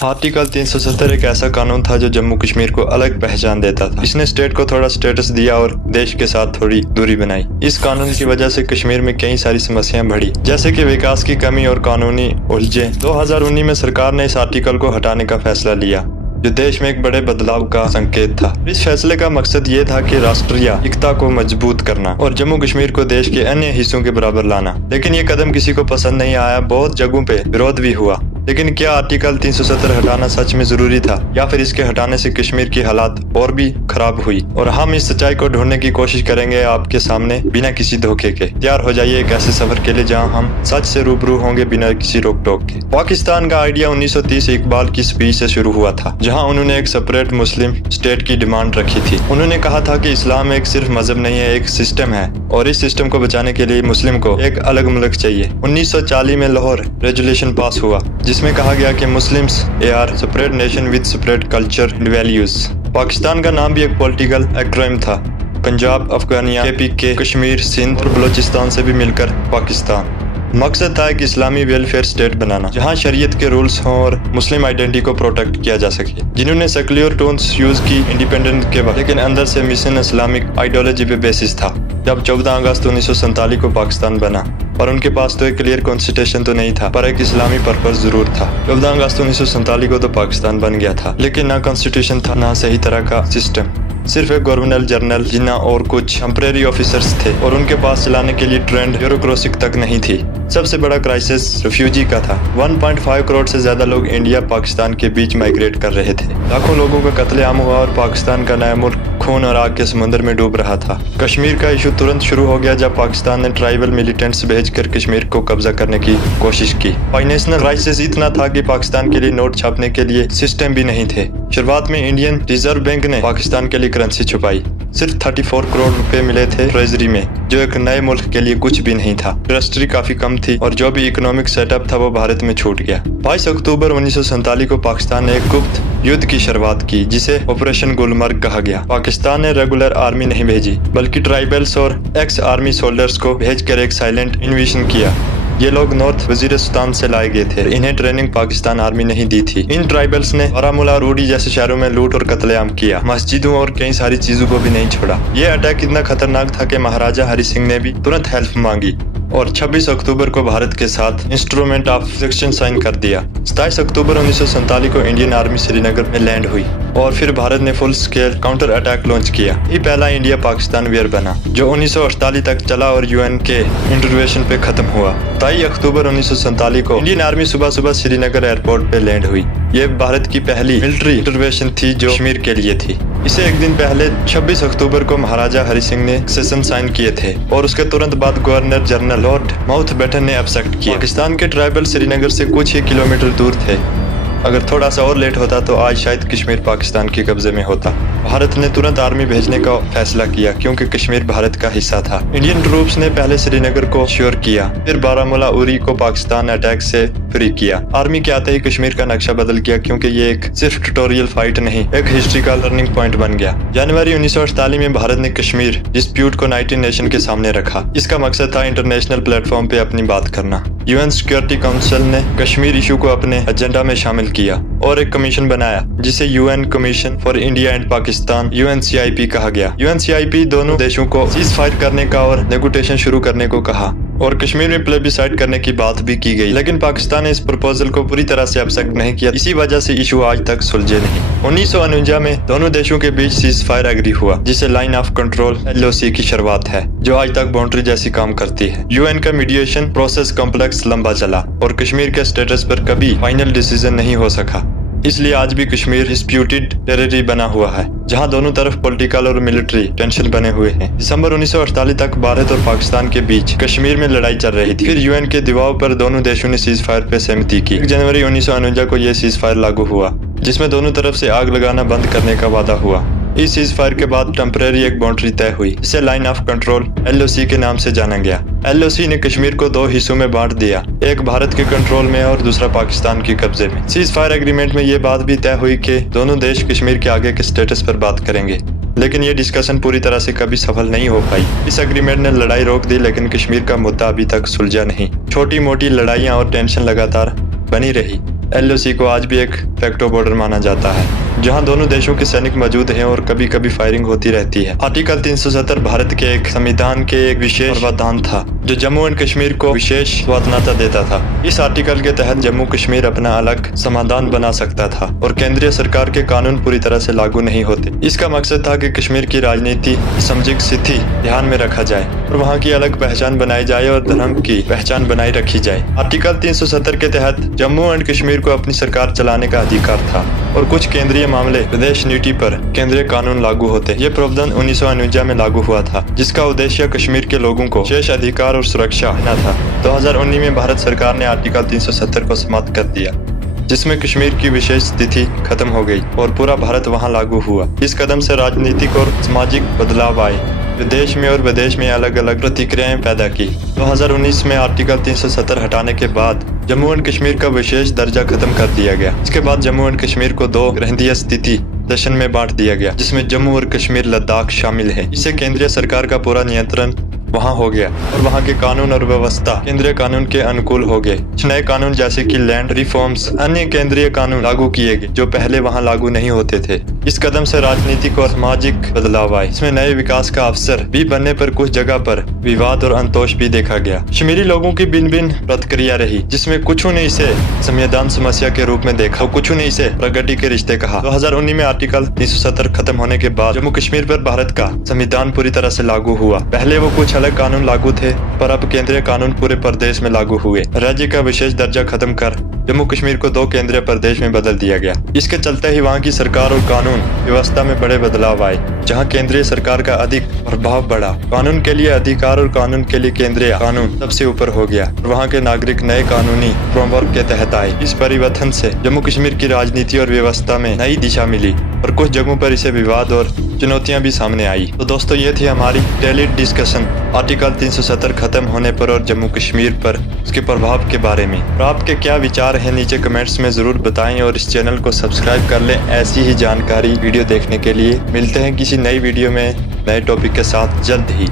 Article 370 एक ऐसा कानून था जो जम्मू कश्मीर को अलग पहचान देता था। इसने स्टेट को थोड़ा स्टेटस दिया और देश के साथ थोड़ी दूरी बनाई। इस कानून की वजह से कश्मीर में कई सारी समस्याएं बढ़ी, जैसे कि विकास की कमी और कानूनी उलझे। 2019 में सरकार ने इस आर्टिकल को हटाने का फैसला लिया, जो देश में एक बड़े बदलाव का संकेत था। इस फैसले का मकसद ये था कि राष्ट्रीय एकता को मजबूत करना और जम्मू कश्मीर को देश के अन्य हिस्सों के बराबर लाना। लेकिन ये कदम किसी को पसंद नहीं आया, बहुत जगहों पे विरोध भी हुआ। लेकिन क्या आर्टिकल 370 हटाना सच में जरूरी था, या फिर इसके हटाने से कश्मीर की हालात और भी खराब हुई? और हम इस सच्चाई को ढूंढने की कोशिश करेंगे आपके सामने, बिना किसी धोखे के। तैयार हो जाइए एक ऐसे सफर के लिए जहां हम सच से रूबरू होंगे, बिना किसी रोक टोक के। पाकिस्तान का आइडिया 1930 इकबाल की स्पीच से शुरू हुआ था, जहां उन्होंने एक सेपरेट मुस्लिम स्टेट की डिमांड रखी थी। उन्होंने कहा था कि इस्लाम एक सिर्फ मजहब नहीं है, एक सिस्टम है, और इस सिस्टम को बचाने के लिए मुस्लिम को एक अलग मुल्क चाहिए। 1940 में लाहौर रेजोल्यूशन पास हुआ, जिसमें कहा गया कि Muslims are separate nation with separate culture and values. Pakistan का नाम भी एक पॉलिटिकल एक्रोनिम था। पंजाब, अफगानिया, KPK, कश्मीर, सिंध और बलोचिस्तान से भी मिलकर पाकिस्तान। मकसद था कि इस्लामी वेलफेयर स्टेट बनाना, जहां शरीयत के रूल्स हों और मुस्लिम आइडेंटिटी को प्रोटेक्ट किया जा सके। जिन्होंने सेक्युलर टोन्स यूज की इंडिपेंडेंस के बाद, लेकिन अंदर से मिशन इस्लामिक आइडियोलॉजी पे बेसिस था। जब 14 अगस्त 1947 को पाकिस्तान बना, और उनके पास तो एक क्लियर कॉन्स्टिट्यूशन तो नहीं था, पर एक इस्लामी पर्पस जरूर था। 14 अगस्त 1947 को तो पाकिस्तान बन गया था, लेकिन ना कॉन्स्टिट्यूशन था, ना सही तरह का सिस्टम। सिर्फ एक गवर्नर जनरल, जिन्ना और कुछ टेम्परेरी ऑफिसर्स थे, और उनके पास चलाने के लिए ट्रेंड ब्यूरोक्रेसी तक नहीं थी। सबसे बड़ा क्राइसिस रिफ्यूजी का था। 1.5 करोड़ से ज्यादा लोग इंडिया पाकिस्तान के बीच माइग्रेट कर रहे थे। लाखों लोगों का कत्लेआम हुआ और पाकिस्तान का नया मुल्क खून और आग के समुद्र में डूब रहा था। कश्मीर का इशू तुरंत शुरू हो गया जब पाकिस्तान ने ट्राइबल मिलिटेंट्स भेजकर कश्मीर को कब्जा करने की कोशिश की। फाइनेंशियल क्राइसिस इतना था कि पाकिस्तान के लिए नोट छापने के लिए सिस्टम भी नहीं थे। शुरुआत में इंडियन रिजर्व बैंक ने पाकिस्तान के लिए करेंसी छुपाई। सिर्फ 34 करोड़ रुपए मिले थे ट्रेजरी में, जो एक नए मुल्क के लिए कुछ भी नहीं था। इंडस्ट्री काफी कम थी और जो भी इकोनॉमिक सेटअप था वो भारत में छूट गया। 22 अक्टूबर 1947 को पाकिस्तान ने एक गुप्त युद्ध की शुरुआत की, जिसे ऑपरेशन गुलमर्ग कहा गया। पाकिस्तान ने रेगुलर आर्मी नहीं भेजी, बल्कि ट्राइबल्स और एक्स आर्मी सोल्जर्स को भेजकर एक साइलेंट इन्वेजन किया। ये लोग नॉर्थ वजीरिस्तान से लाए गए थे। इन्हें ट्रेनिंग पाकिस्तान आर्मी नहीं दी थी। इन ट्राइबल्स ने बारामूला और उड़ी जैसे शहरों में लूट और कत्लेआम किया, मस्जिदों और कई सारी चीजों को भी नहीं छोड़ा। ये अटैक इतना खतरनाक था कि महाराजा हरि सिंह ने भी तुरंत हेल्प मांगी और 26 अक्टूबर को भारत के साथ इंस्ट्रूमेंट ऑफ सेक्शन साइन कर दिया। 27 अक्टूबर 1947 को इंडियन आर्मी श्रीनगर में लैंड हुई और फिर भारत ने full scale counter attack launch किया। ये पहला इंडिया पाकिस्तान वॉर बना, जो 1948 तक चला और UN के इंटरवेंशन पे खत्म हुआ। 23 अक्टूबर 1947 को इंडियन आर्मी सुबह सुबह श्रीनगर एयरपोर्ट पे लैंड हुई। ये भारत की पहली मिलिट्री इंटरवेंशन थी जो कश्मीर के लिए थी। इसे एक दिन पहले 26 अक्टूबर को महाराजा हरि सिंह ने सेशन साइन किए थे और उसके तुरंत बाद गवर्नर जनरल लॉर्ड माउंटबेटन ने एक्सेप्ट किया। पाकिस्तान के ट्राइबल श्रीनगर से कुछ ही किलोमीटर दूर थे। अगर थोड़ा सा और लेट होता तो आज शायद कश्मीर पाकिस्तान के कब्जे में होता। भारत ने तुरंत आर्मी भेजने का फैसला किया, क्योंकि कश्मीर भारत का हिस्सा था। इंडियन ट्रूप्स ने पहले श्रीनगर को श्योर किया, फिर बारामूला उरी को पाकिस्तान अटैक से फ्री किया। आर्मी के आते ही कश्मीर का नक्शा बदल गया, क्योंकि ये एक सिर्फ ट्यूटोरियल फाइट नहीं, एक हिस्ट्री का लर्निंग पॉइंट बन गया। जनवरी 1948 में भारत ने कश्मीर डिस्प्यूट को 19 नेशन के सामने रखा। इसका मकसद था इंटरनेशनल प्लेटफॉर्म पे अपनी बात करना। UN सिक्योरिटी काउंसिल ने कश्मीर इशू को अपने एजेंडा में शामिल किया और एक कमीशन बनाया, जिसे UN commission for India and Pakistan UNCIP कहा गया। UNCIP दोनों देशों को सीज फायर करने का और नेगोशिएशन शुरू करने को कहा और कश्मीर में प्लेबिसाइड करने की बात भी की गई, लेकिन पाकिस्तान ने इस प्रपोजल को पूरी तरह से एक्सेप्ट नहीं किया। इसी वजह से इशू आज तक सुलझे नहीं। 1949 में दोनों देशों के बीच सीज फायर एग्री हुआ, जिसे लाइन ऑफ कंट्रोल LOC की शुरुआत है, जो आज तक बाउंड्री जैसी काम करती है। UN का मीडिएशन प्रोसेस कॉम्प्लेक्स लंबा चला और कश्मीर के स्टेटस पर कभी फाइनल डिसीजन नहीं हो सका। इसलिए आज भी कश्मीर डिस्प्यूटेड टेरिटरी बना हुआ है, जहां दोनों तरफ पॉलिटिकल और मिलिट्री टेंशन बने हुए हैं। दिसंबर 1948 तक भारत और पाकिस्तान के बीच कश्मीर में लड़ाई चल रही थी। फिर UN के दबाव पर दोनों देशों ने सीज फायर पे सहमति की। 1 जनवरी 1949 को यह सीज फायर लागू हुआ, जिसमें दोनों तरफ से आग लगाना बंद करने का वादा हुआ। इस सीज फायर के बाद टेम्परेरी एक बाउंड्री तय हुई, इसे लाइन ऑफ कंट्रोल LOC के नाम से जाना गया। LOC ने कश्मीर को 2 हिस्सों में बांट दिया, एक भारत के कंट्रोल में और दूसरा पाकिस्तान के कब्जे में। सीज फायर एग्रीमेंट में ये बात भी तय हुई कि दोनों देश कश्मीर के आगे के स्टेटस पर बात करेंगे, लेकिन ये डिस्कशन पूरी तरह से कभी सफल नहीं हो पाई। इस एग्रीमेंट ने लड़ाई रोक दी, लेकिन कश्मीर का मुद्दा अभी तक सुलझा नहीं। छोटी मोटी लड़ाइयाँ और टेंशन लगातार बनी रही। LOC को आज भी एक फैक्टो बॉर्डर माना जाता है जहां दोनों देशों के सैनिक मौजूद हैं और कभी कभी फायरिंग होती रहती है। आर्टिकल 370 भारत के एक संविधान के एक विशेष प्रावधान था जो जम्मू एंड कश्मीर को विशेष स्वाधीनता देता था। इस आर्टिकल के तहत जम्मू कश्मीर अपना अलग समाधान बना सकता था और केंद्रीय सरकार के कानून पूरी तरह से लागू नहीं होते। इसका मकसद था कि कश्मीर की राजनीति सामाजिक स्थिति ध्यान में रखा जाए और वहाँ की अलग पहचान बनाई जाए और धर्म की पहचान बनाई रखी जाए। आर्टिकल 370 के तहत जम्मू एंड कश्मीर को अपनी सरकार चलाने का अधिकार था और कुछ केंद्रीय मामले विदेश नीति पर केंद्रीय कानून लागू होते। ये प्रावधान 1949 में लागू हुआ था जिसका उद्देश्य कश्मीर के लोगों को विशेष अधिकार और सुरक्षा देना था। 2019 में भारत सरकार ने आर्टिकल 370 को समाप्त कर दिया जिसमें कश्मीर की विशेष स्थिति खत्म हो गई और पूरा भारत वहां लागू हुआ। इस कदम से राजनीतिक और सामाजिक बदलाव आए, विदेश में और विदेश में अलग अलग प्रतिक्रियाएं पैदा की। 2019 में आर्टिकल 370 हटाने के बाद जम्मू एंड कश्मीर का विशेष दर्जा खत्म कर दिया गया। इसके बाद जम्मू एंड कश्मीर को दो ग्रंथीय स्थिति दर्शन में बांट दिया गया जिसमें जम्मू और कश्मीर लद्दाख शामिल है। इससे केंद्रीय सरकार का पूरा नियंत्रण वहां हो गया और वहां के कानून और व्यवस्था केंद्रीय कानून के अनुकूल हो गए। कुछ नए कानून जैसे कि लैंड रिफॉर्म्स, अन्य केंद्रीय कानून लागू किए गए जो पहले वहां लागू नहीं होते थे। इस कदम से राजनीतिक और सामाजिक बदलाव आए। इसमें नए विकास का अवसर भी बनने पर कुछ जगह पर विवाद और अंतोष भी देखा गया। कश्मीरी लोगों की भिन्न भिन्न प्रतिक्रिया रही जिसमें कुछ ने इसे संविधान समस्या के रूप में देखा और कुछ ने इसे प्रगति के रिश्ते कहा। 2019 में आर्टिकल 370 खत्म होने के बाद जम्मू कश्मीर पर भारत का संविधान पूरी तरह से लागू हुआ। पहले वो कुछ अलग कानून लागू थे पर अब केंद्रीय कानून पूरे प्रदेश में लागू हुए। राज्य का विशेष दर्जा खत्म कर जम्मू कश्मीर को दो केंद्रीय प्रदेश में बदल दिया गया। इसके चलते ही वहाँ की सरकार और कानून व्यवस्था में बड़े बदलाव आए जहाँ केंद्रीय सरकार का अधिक प्रभाव बढ़ा। कानून के लिए अधिकार और कानून के लिए केंद्रीय कानून सबसे ऊपर हो गया और वहाँ के नागरिक नए कानूनी फ्रेमवर्क के तहत आए। इस परिवर्तन से जम्मू कश्मीर की राजनीति और व्यवस्था में नई दिशा मिली और कुछ जगहों पर इसे विवाद और चुनौतियां भी सामने आई। तो दोस्तों ये थी हमारी डेली डिस्कशन आर्टिकल 370 खत्म होने पर और जम्मू कश्मीर पर उसके प्रभाव के बारे में। और आपके क्या विचार हैं नीचे कमेंट्स में जरूर बताएं और इस चैनल को सब्सक्राइब कर लें ऐसी ही जानकारी वीडियो देखने के लिए। मिलते हैं किसी नई वीडियो में नए टॉपिक के साथ जल्द ही।